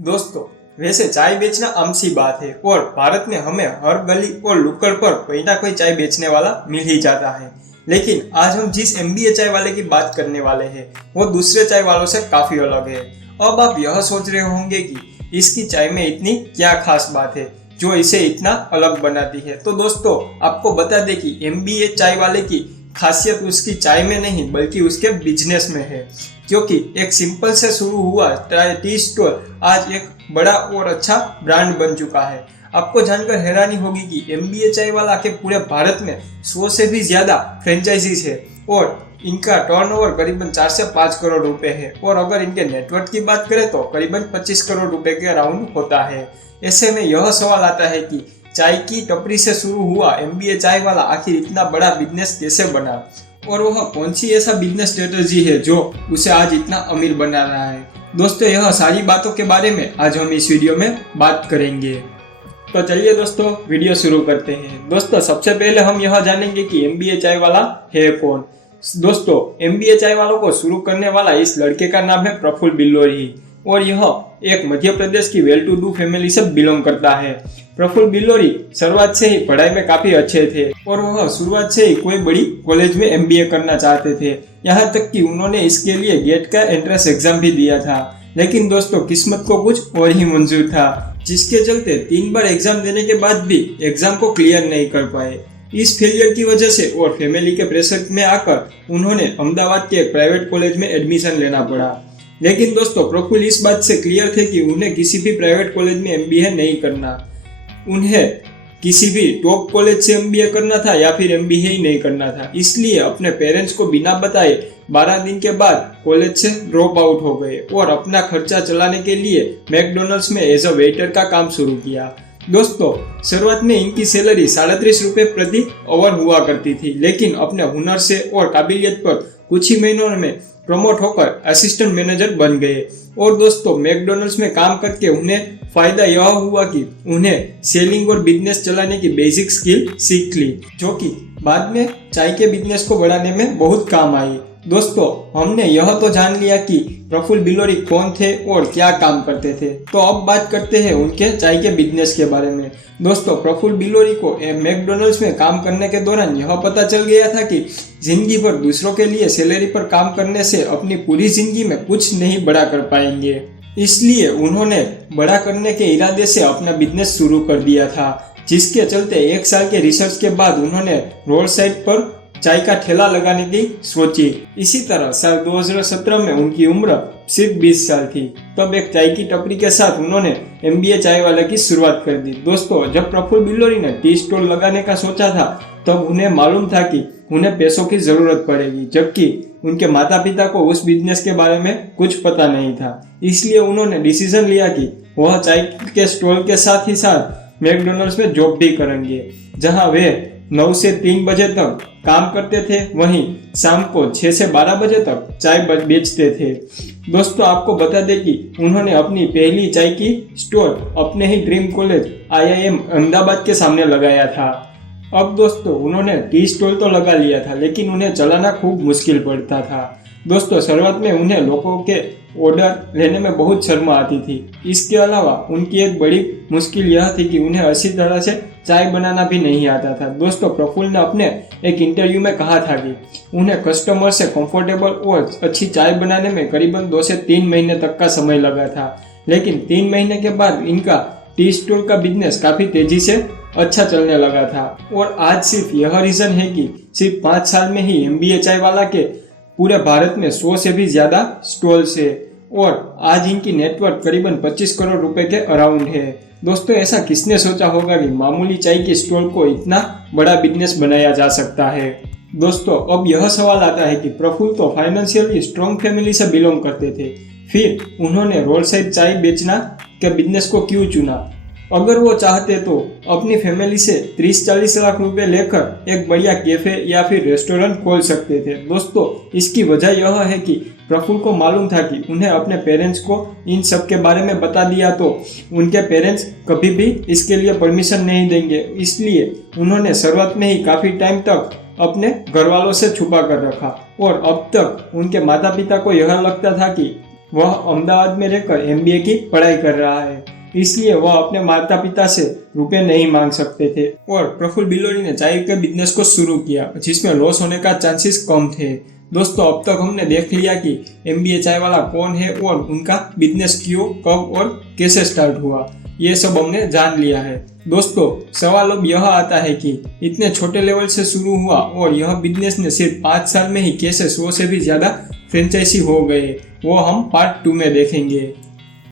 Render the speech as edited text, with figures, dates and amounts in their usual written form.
दोस्तों, वैसे चाय बेचना आम सी बात है और भारत में हमें हर गली और नुक्कड़ पर कोई ना कोई चाय बेचने वाला मिल ही जाता है। लेकिन आज हम जिस एमबीए चाय वाले की बात करने वाले हैं वो दूसरे चाय वालों से काफी अलग है। अब आप यह सोच रहे होंगे कि इसकी चाय में इतनी क्या खास बात है जो इसे इतना अलग बनाती है। तो दोस्तों, आपको बता दें कि एमबीए चाय वाले की खासियत उसकी चाय में नहीं बल्कि उसके बिजनेस में है, क्योंकि एक सिंपल से शुरू हुआ टी स्टोर आज एक बड़ा और अच्छा ब्रांड बन चुका है। आपको जानकर हैरानी होगी कि एमबीए चाय वाला के पूरे भारत में 100 से भी ज्यादा फ्रेंचाइजीज है और इनका टर्नओवर करीबन 4 से 5 करोड़ रुपए है और अगर इनके नेटवर्क की बात करें तो करीबन 25 करोड़ रुपए के अराउंड होता है। ऐसे में यह सवाल आता है कि चाय की टपरी से शुरू हुआ एमबीए चाय वाला आखिर इतना बड़ा बिजनेस कैसे बना और वह कौन सी ऐसा बिजनेस स्ट्रेटेजी है जो उसे आज इतना अमीर बना रहा है। दोस्तों, यह सारी बातों के बारे में आज हम इस वीडियो में बात करेंगे। तो चलिए दोस्तों, वीडियो शुरू करते हैं। दोस्तों, सबसे पहले हम यह जानेंगे कि एमबीए चाय वाला है कौन। दोस्तों, एमबीए चाय वालों को शुरू करने वाला इस लड़के का नाम है प्रफुल्ल बिल्लोरी और यह एक मध्य प्रदेश की वेल टू डू फैमिली से बिलोंग करता है। प्रफुल्ल बिल्लोरी शुरुआत से ही पढ़ाई में काफी अच्छे थे और वह शुरुआत से ही कोई बड़ी कॉलेज में एमबीए करना चाहते थे। यहाँ तक कि उन्होंने इसके लिए गेट का एंट्रेंस एग्जाम भी दिया था, लेकिन दोस्तों किस्मत को कुछ और ही मंजूर था, जिसके चलते 3 बार एग्जाम देने के बाद भी एग्जाम को क्लियर नहीं कर पाए। इस फेलियर की वजह से और फैमिली के प्रेशर में आकर उन्होंने अहमदाबाद के एक प्राइवेट कॉलेज में एडमिशन लेना पड़ा। लेकिन दोस्तों, प्रफुल्ल इस बात से क्लियर थे कि उन्हें किसी भी प्राइवेट कॉलेज में एमबीए नहीं करना, उन्हें किसी भी टॉप कॉलेज से एमबीए करना था या फिर एमबीए ही नहीं करना था। इसलिए अपने पेरेंट्स को बिना बताए 12 दिन के बाद कॉलेज से ड्रॉप आउट हो गए और अपना खर्चा चलाने के लिए मैकडोनल्ड्स में एज अ वेटर का काम शुरू किया। दोस्तों, शुरुआत में इनकी सैलरी 37 रुपए प्रति आवर हुआ करती थी, लेकिन अपने हुनर से और काबिलियत पर कुछ ही महीनों में प्रमोट होकर असिस्टेंट मैनेजर बन गए। और दोस्तों, मैकडोनल्ड्स में काम करके उन्हें फायदा यह हुआ कि उन्हें सेलिंग और बिजनेस चलाने की बेसिक स्किल सीख ली, जो कि बाद में चाय के बिजनेस को बढ़ाने में बहुत काम आई। दोस्तों, हमने यह तो जान लिया कि प्रफुल्ल बिल्लोरी कौन थे और क्या काम करते थे, तो अब बात करते हैं उनके चाय के बिजनेस के बारे में। दोस्तों, प्रफुल्ल बिल्लोरी को मैकडोनल्ड्स में काम करने के दौरान यह पता चल गया था कि जिंदगी भर दूसरों के लिए सैलरी पर काम करने से अपनी पूरी जिंदगी में कुछ नहीं बड़ा कर पाएंगे। इसलिए उन्होंने बड़ा करने के इरादे से अपना बिजनेस शुरू कर दिया था, जिसके चलते 1 साल के रिसर्च के बाद उन्होंने रोड साइड पर चाय का ठेला लगाने की सोची। इसी तरह साल 2017 में उनकी उम्र सिर्फ 20 साल थी, तब एक चाय की टपरी के साथ उन्होंने एमबीए चाय वाले की शुरुआत कर दी। दोस्तों, जब प्रफुल्ल बिल्लोरी ने टी स्टॉल लगाने का सोचा था तब उन्हें मालूम था कि उन्हें पैसों की जरूरत पड़ेगी, जबकि उनके माता पिता को उस बिजनेस के बारे में कुछ पता नहीं था। इसलिए उन्होंने डिसीजन लिया कि वह चाय के स्टॉल के साथ ही साथ मैकडोनल्ड्स में जॉब भी करेंगे, जहां वे 9 से 3 बजे तक काम करते थे, वहीं शाम को 6 से 12 बजे तक चाय बेचते थे। दोस्तों, आपको बता दें कि उन्होंने अपनी पहली चाय की स्टोर अपने ही ड्रीम कॉलेज IIM अहमदाबाद के सामने लगाया था। अब दोस्तों, उन्होंने टी स्टॉल तो लगा लिया था, लेकिन उन्हें चलाना खूब मुश्किल पड़ता था। दोस्तों, शुरुआत में उन्हें लोगों के ऑर्डर लेने में बहुत शर्म आती थी। इसके अलावा उनकी एक बड़ी मुश्किल यह थी कि उन्हें अच्छी तरह से चाय बनाना भी नहीं आता था। दोस्तों, प्रफुल्ल ने अपने एक इंटरव्यू में कहा था कि उन्हें कस्टमर से कंफर्टेबल और अच्छी चाय बनाने में करीबन 2 से 3 महीने तक का समय लगा था, लेकिन 3 महीने के बाद इनका टी स्टॉल का बिजनेस काफी तेजी से अच्छा चलने लगा था। और आज सिर्फ यह रीजन है कि सिर्फ 5 साल में ही एमबीए चाय वाला के पूरे भारत में 100 से भी ज्यादा स्टॉल्स है और आज इनकी नेटवर्क करीबन 25 करोड़ रुपए के अराउंड है। दोस्तों, ऐसा किसने सोचा होगा कि मामूली चाय की स्टॉल को इतना बड़ा बिजनेस बनाया जा सकता है। दोस्तों, अब यह सवाल आता है कि प्रफुल्ल तो फाइनेंशियली स्ट्रॉन्ग फैमिली से बिलोंग करते थे, फिर उन्होंने रोड साइड चाय बेचना के बिजनेस को क्यों चुना। अगर वो चाहते तो अपनी फैमिली से 30-40 लाख रुपए लेकर एक बढ़िया कैफे या फिर रेस्टोरेंट खोल सकते थे। दोस्तों, इसकी वजह यह है कि प्रफुल्ल को मालूम था कि उन्हें अपने पेरेंट्स को इन सब के बारे में बता दिया तो उनके पेरेंट्स कभी भी इसके लिए परमिशन नहीं देंगे। इसलिए उन्होंने शुरुआत में ही काफी टाइम तक अपने घर वालों से छुपा कर रखा और अब तक उनके माता पिता को यह लगता था कि वह अहमदाबाद में रहकर एमबीए की पढ़ाई कर रहा है, इसलिए वह अपने माता पिता से रुपए नहीं मांग सकते थे और प्रफुल्ल बिलोरी ने चाय के बिजनेस को शुरू किया जिसमें लॉस होने का चांसेस कम थे। दोस्तों, अब तक हमने देख लिया कि एमबीए चाय वाला कौन है और उनका बिजनेस क्यों, कब और कैसे स्टार्ट हुआ, ये सब हमने जान लिया है। दोस्तों, सवाल अब यह आता है कि इतने छोटे लेवल से शुरू हुआ और यह बिजनेस ने सिर्फ 5 साल में ही कैसे 100 से भी ज्यादा फ्रेंचाइजी हो गए, वो हम पार्ट 2 में देखेंगे।